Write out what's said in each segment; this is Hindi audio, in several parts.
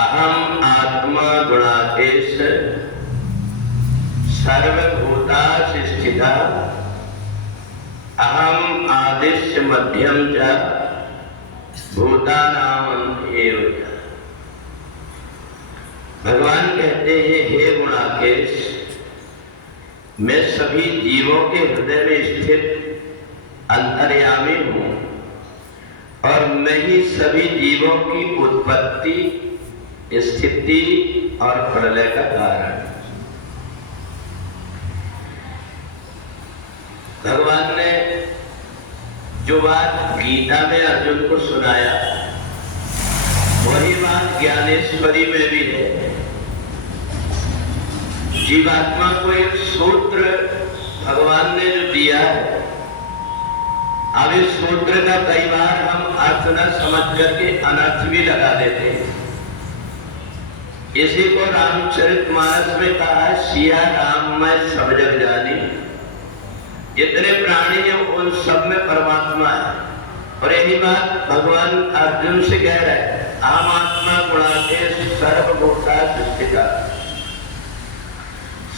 अहम आत्मा गुणाकेश सर्वभूतास स्थिता अहम आदिश्य मध्यम च भूतानां एव च। भगवान कहते हैं, हे गुणाकेश, मैं सभी जीवों के हृदय में स्थित अंतर्यामी हूं और मैं ही सभी जीवों की उत्पत्ति, स्थिति और प्रलय का कारण। भगवान ने जो बात गीता में अर्जुन को सुनाया, वही बात ज्ञानेश्वरी में भी है। जीवात्मा को एक सूत्र भगवान ने जो दिया है, अब इस सूत्र का कई बार हम अर्थ न समझ करके अनर्थ भी लगा देते हैं। इसी को रामचरितमानस में कहा है, सिया राम मैं सब जग जानी। जितने प्राणी हैं उन सब में परमात्मा है। और यही बात भगवान अर्जुन से कह रहे हैं, अहम आत्मा गुणाकेश सर्वभूतास स्थिता।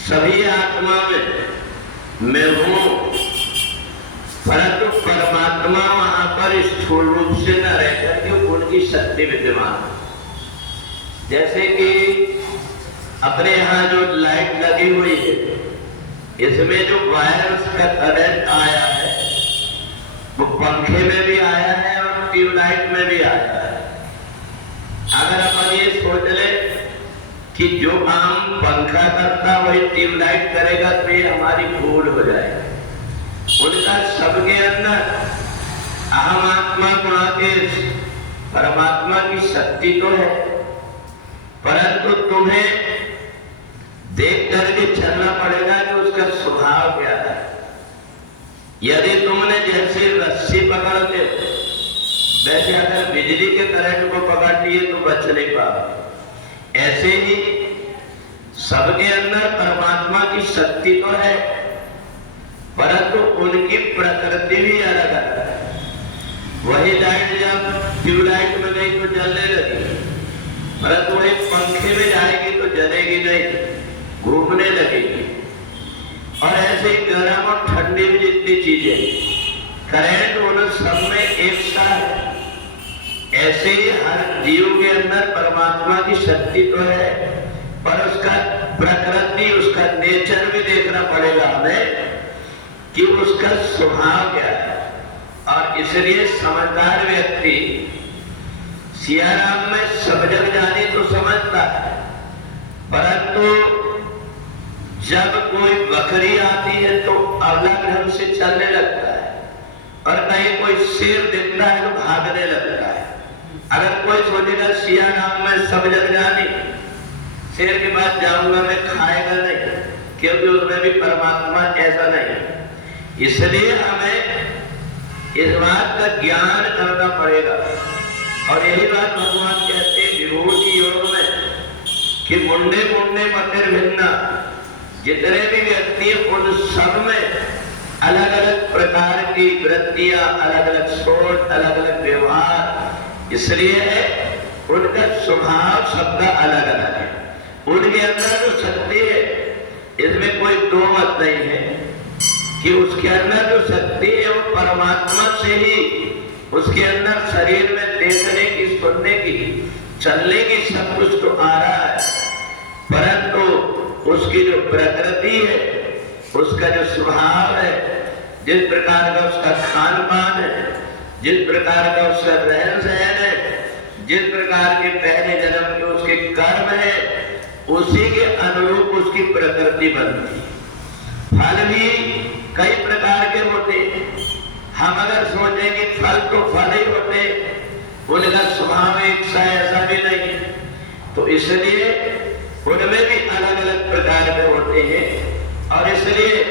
सभी आत्मा में मैं हूं, परंतु परमात्मा वहां पर स्थूल रूप से न रहकर के उनकी शक्ति विद्यमान। जैसे कि अपने यहाँ जो लाइट लगी हुई है, इसमें जो वायर का करंट आया है वो पंखे में भी आया है और ट्यूबलाइट में भी आया है। अगर अपन ये सोच ले कि जो काम पंखा करता वही ट्यूबलाइट करेगा तो ये हमारी भूल हो जाएगी। उनका सबके अंदर अहम आत्मा गुणाकेश परमात्मा की शक्ति तो है, परंतु तुम्हें देख करके चलना पड़ेगा कि उसका स्वभाव क्या है। यदि तुमने जैसे रस्सी पकड़ते वैसे अगर बिजली के करंट को पकड़ लिए तो बच नहीं पाओगे। ऐसे ही सबके अंदर परमात्मा की शक्ति तो है, परंतु उनकी प्रकृति भी अलग है। वही लाइट जब ट्यूबलाइट में गई तो जलने लगी, परंतु एक पंखे में जाएगी तो जलेगी नहीं, घूमने लगेगी। और ऐसे ही गर्म और ठंडी में जितनी चीजें, करंट उन सब में एक सा है। ऐसे ही हर जीव के अंदर परमात्मा की शक्ति तो है, पर उसका प्रकृति, उसका नेचर भी देखना पड़ेगा हमें कि उसका स्वभाव क्या है। और इसलिए समझदार व्यक्ति सियाराम में सब जग जानी तो समझता है, परंतु जब कोई बकरी आती है तो अलग ढंग से चलने लगता है, और कहीं कोई शेर दिखता है तो भागने लगता है। अगर कोई सोचेगा सियाराम में सब जग जानी, शेर के पास जाऊंगा मैं, खाएगा नहीं, क्योंकि उसमें भी परमात्मा ऐसा नहीं। इसलिए हमें इस बात का ज्ञान करना पड़ेगा। और यही बात भगवान कहते हैं विभूति योग में कि मुंडे मुंडे मतिर भिन्ना। जितने भी व्यक्ति उन सब में अलग अलग प्रकार की वृत्तियां, अलग अलग सोच, अलग अलग व्यवहार इसलिए है, उनका स्वभाव सबका अलग अलग है। उनके अंदर जो शक्ति है इसमें कोई दो मत नहीं है कि उसके अंदर जो शक्ति है वो परमात्मा से ही उसके अंदर शरीर में देखने की, सुनने की, चलने की सब कुछ तो आ रहा है, परंतु उसकी जो प्रकृति है, उसका जो स्वभाव है, जिस प्रकार का उसका खान पान है, जिस प्रकार का उसका रहन सहन है, जिस प्रकार के पहले जन्म के उसके कर्म है, उसी के अनुरूप उसकी प्रकृति बनती है। फल भी कई प्रकार के होते हैं। हम अगर सोचें कि फल तो फल ही होते, उनका स्वभाव एक सा ऐसा भी नहीं है, तो इसलिए उनमें भी अलग अलग प्रकार के होते हैं। और इसलिए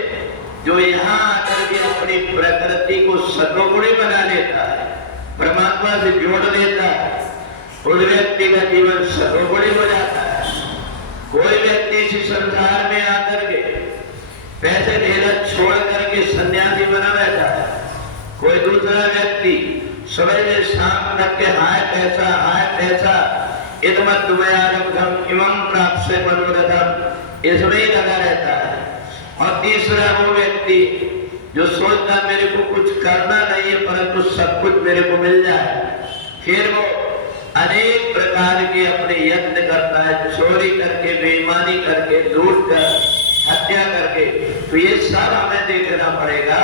जो यहाँ आकर के अपनी प्रकृति को सतोगुणी बना लेता है, परमात्मा से जोड़ लेता है, उस व्यक्ति का जीवन सतोगुणी हो जाता है। कोई व्यक्ति इस संसार में आकर के पैसे देना छोड़ करके सन्यासी बना रहता है, कोई दूसरा व्यक्ति सुबह से शाम तक के हाय पैसा इदमद्वयारब्धम इमं प्राप्स्य मनोरथम, इसमें ही लगा रहता है। और तीसरा वो व्यक्ति जो सोचता मेरे को कुछ करना नहीं है परंतु सब कुछ मेरे को मिल जाए, फिर वो अनेक प्रकार के अपने यत्न करता है, चोरी करके, बेईमानी करके, लूट कर, हत्या करके। तो ये सब हमें देखना पड़ेगा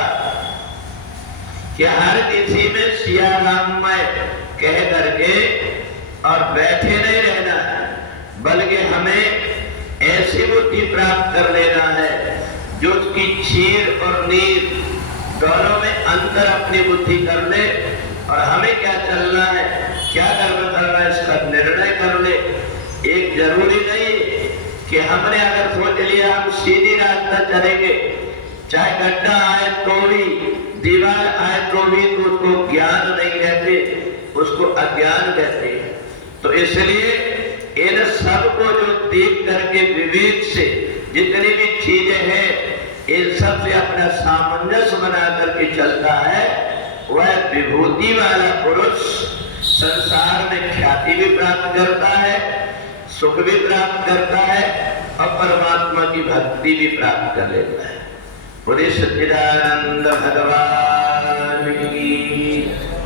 कि हर किसी में सिया राममय कह करके और बैठे नहीं रहना है, बल्कि हमें ऐसी बुद्धि प्राप्त कर लेना है जो उसकी चीर और नीर दोनों में अंतर अपनी बुद्धि कर ले, और हमें क्या चलना है, क्या कर्म करना है, इसका निर्णय कर ले। एक जरूरी नहीं कि हमने अगर सोच लिया हम सीधी रास्ता चलेंगे, चाहे गड्ढा आए तो भी, दीवार आए तो भी, तो उसको ज्ञान नहीं कहते, उसको अज्ञान कहते हैं। तो इसलिए इन सबको जो देख करके विवेक से जितनी भी चीजें हैं इन सब से अपना सामंजस्य बना करके चलता है, वह विभूति वाला पुरुष संसार में ख्याति भी प्राप्त करता है, सुख भी प्राप्त करता है और परमात्मा की भक्ति भी प्राप्त कर लेता है। बोले सच्चिदानंद भगवान की।